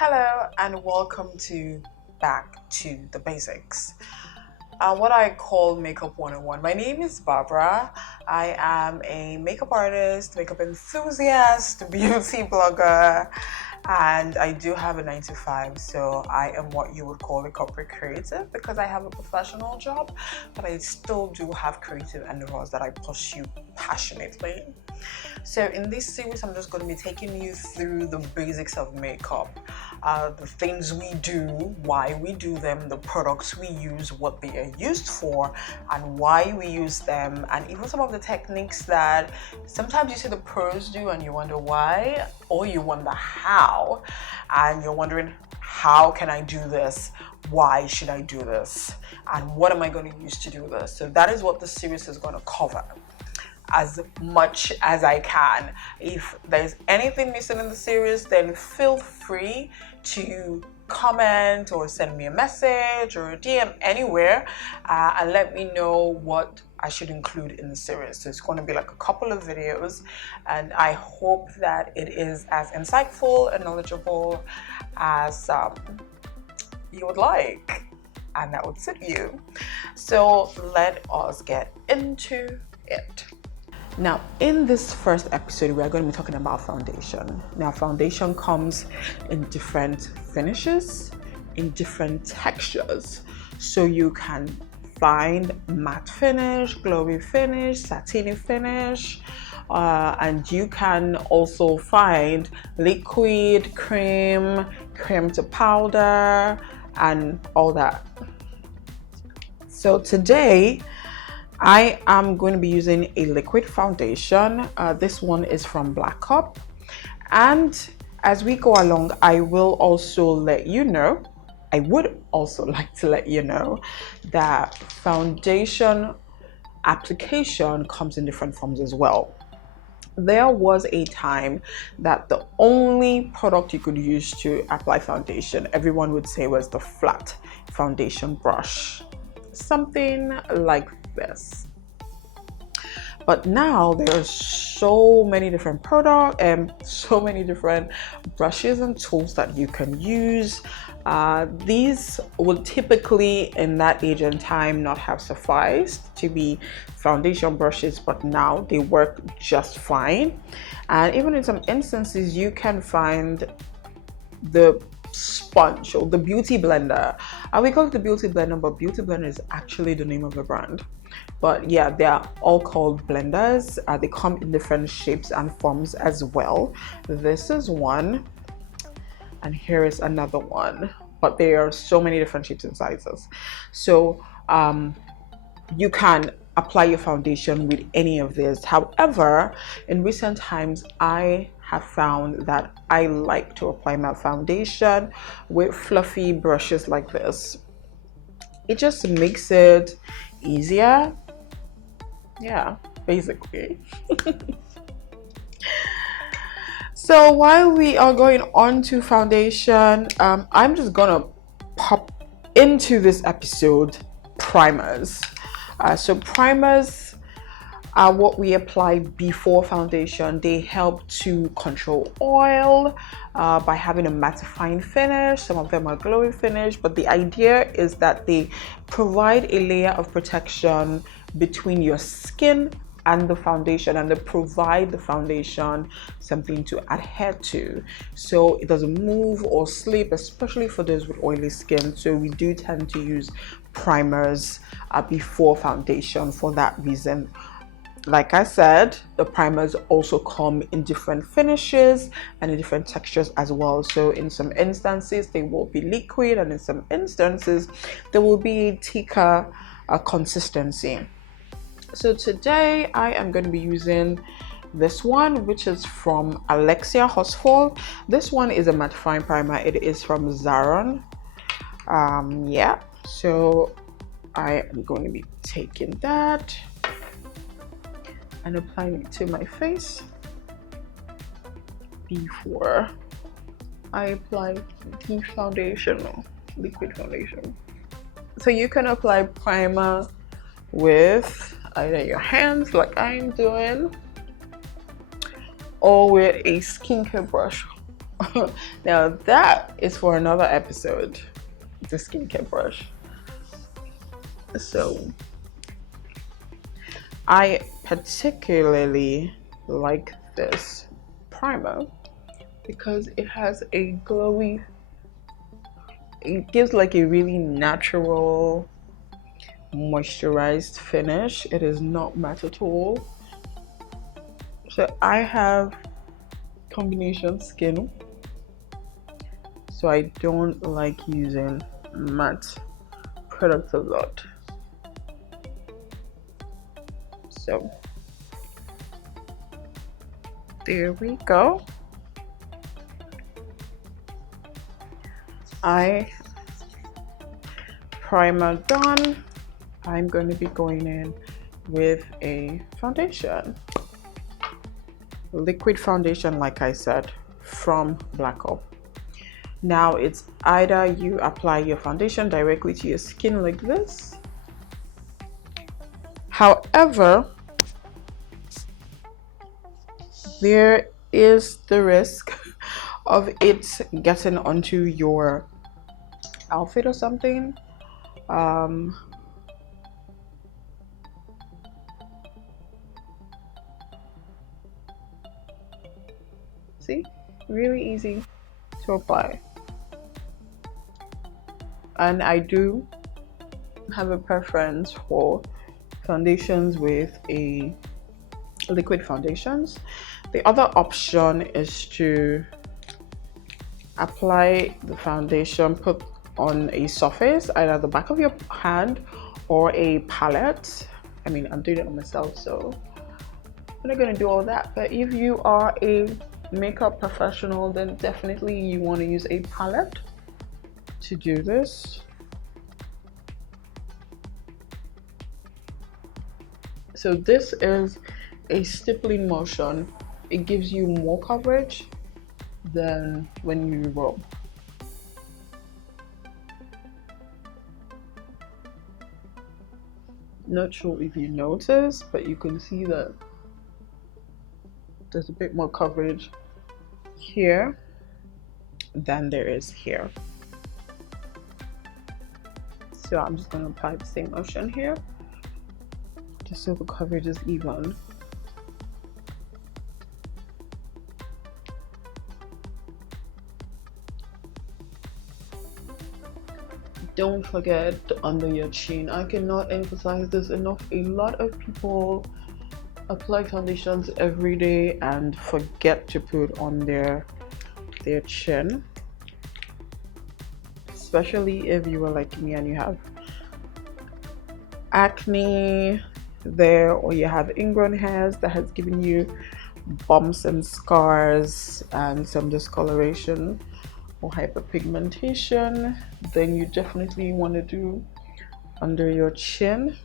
Hello and welcome to Back to the Basics. What I call Makeup 101. My name is Barbara. I am a makeup artist, makeup enthusiast, beauty blogger, and I do have a 9 to 5. So I am what you would call a corporate creative because I have a professional job, but I still do have creative endeavors that I pursue passionately. So in this series, I'm just going to be taking you through the basics of makeup, the things we do, why we do them, the products we use, what they are used for, and why we use them, and even some of the techniques that sometimes you see the pros do and you wonder why, or you wonder how, and you're wondering, how can I do this? Why should I do this? And what am I going to use to do this? So that is what the series is going to cover as much as I can. If there's anything missing in the series, then feel free to comment or send me a message or a DM anywhere and let me know what I should include in the series. So it's going to be like a couple of videos, and I hope that it is as insightful and knowledgeable as you would like, and that would suit you. So let us get into it. Now, in this first episode, we are going to be talking about foundation. Now, foundation comes in different finishes, in different textures. So you can find matte finish, glowy finish, satiny finish, and you can also find liquid, cream, cream to powder, and all that. So today, I am going to be using a liquid foundation. This one is from Black Cup. And as we go along, I will also let you know, I would also like to let you know that foundation application comes in different forms as well. There was a time that the only product you could use to apply foundation, everyone would say, was the flat foundation brush. Something like this. But now there are so many different products and so many different brushes and tools that you can use. These would typically in that age and time not have sufficed to be foundation brushes, but now they work just fine. And even in some instances, you can find the sponge or the beauty blender. We call it the beauty blender, but beauty blender is actually the name of the brand. But yeah, they are all called blenders. They come in different shapes and forms as well. This is one, and here is another one, but there are so many different shapes and sizes. So you can apply your foundation with any of this. However, in recent times, I have found that I like to apply my foundation with fluffy brushes like this. It just makes it easier. Yeah, basically. So while we are going on to foundation, I'm just gonna pop into this episode primers. So primers are what we apply before foundation. They help to control oil by having a mattifying finish. Some of them are glowy finish, but the idea is that they provide a layer of protection between your skin and the foundation, and they provide the foundation something to adhere to so it doesn't move or slip, especially for those with oily skin. So we do tend to use primers before foundation for that reason. Like I said, the primers also come in different finishes and in different textures as well. So in some instances they will be liquid, and in some instances there will be a thicker consistency. So today I am going to be using this one, which is from Alexia Hosford. This one is a mattifying primer. It is from Zaron. Yeah, so I am going to be taking that and applying it to my face before I apply the foundation, liquid foundation. So you can apply primer with either your hands like I'm doing, or with a skincare brush. Now that is for another episode, the skincare brush. So I particularly like this primer because it has a glowy, it gives like a really natural moisturized finish. It is not matte at all. So I have combination skin, so I don't like using matte products a lot. So there we go. Primer done. I'm going to be going in with a foundation, liquid foundation, like I said, from Black Up. Now it's either you apply your foundation directly to your skin like this. However, there is the risk of it getting onto your outfit or something. See, really easy to apply. And I do have a preference for foundations with a liquid foundations. The other option is to apply the foundation, put on a surface, either the back of your hand or a palette. I mean, I'm doing it on myself, so I'm not gonna do all that. But if you are a makeup professional, then definitely you want to use a palette to do this. So this is a stippling motion. It gives you more coverage than when you rub. Not sure if you notice, but you can see that there's a bit more coverage here than there is here. So I'm just going to apply the same motion here, just so the coverage is even. Don't forget under your chin. I cannot emphasize this enough. A lot of people apply foundations every day and forget to put on their chin, especially if you are like me and you have acne there, or you have ingrown hairs that has given you bumps and scars and some discoloration or hyperpigmentation. Then you definitely want to do under your chin.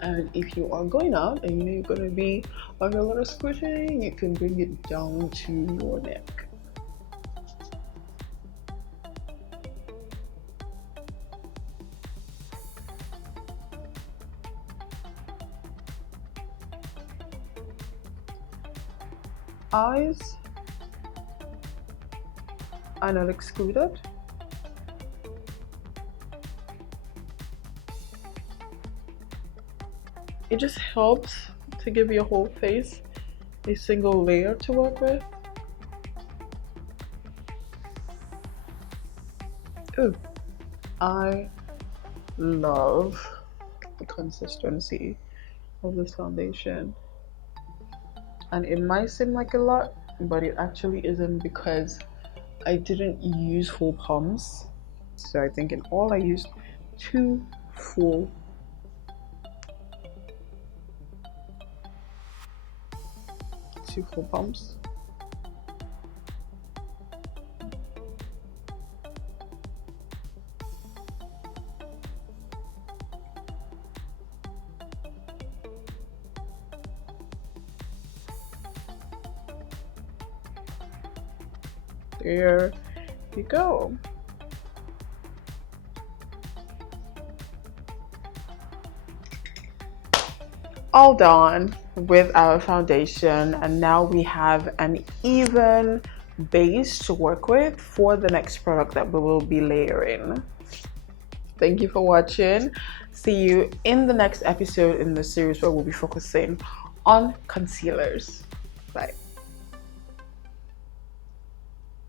And if you are going out and you know you're going to be under a lot of scrutiny, you can bring it down to your neck. Eyes are not excluded. It just helps to give your whole face a single layer to work with. Ooh, I love the consistency of this foundation. And it might seem like a lot, but it actually isn't, because I didn't use full pumps. So I think in all I used two full pumps. There you go. All done with our foundation, and now we have an even base to work with for the next product that we will be layering. Thank you for watching. See you in the next episode in the series where we'll be focusing on concealers. Bye.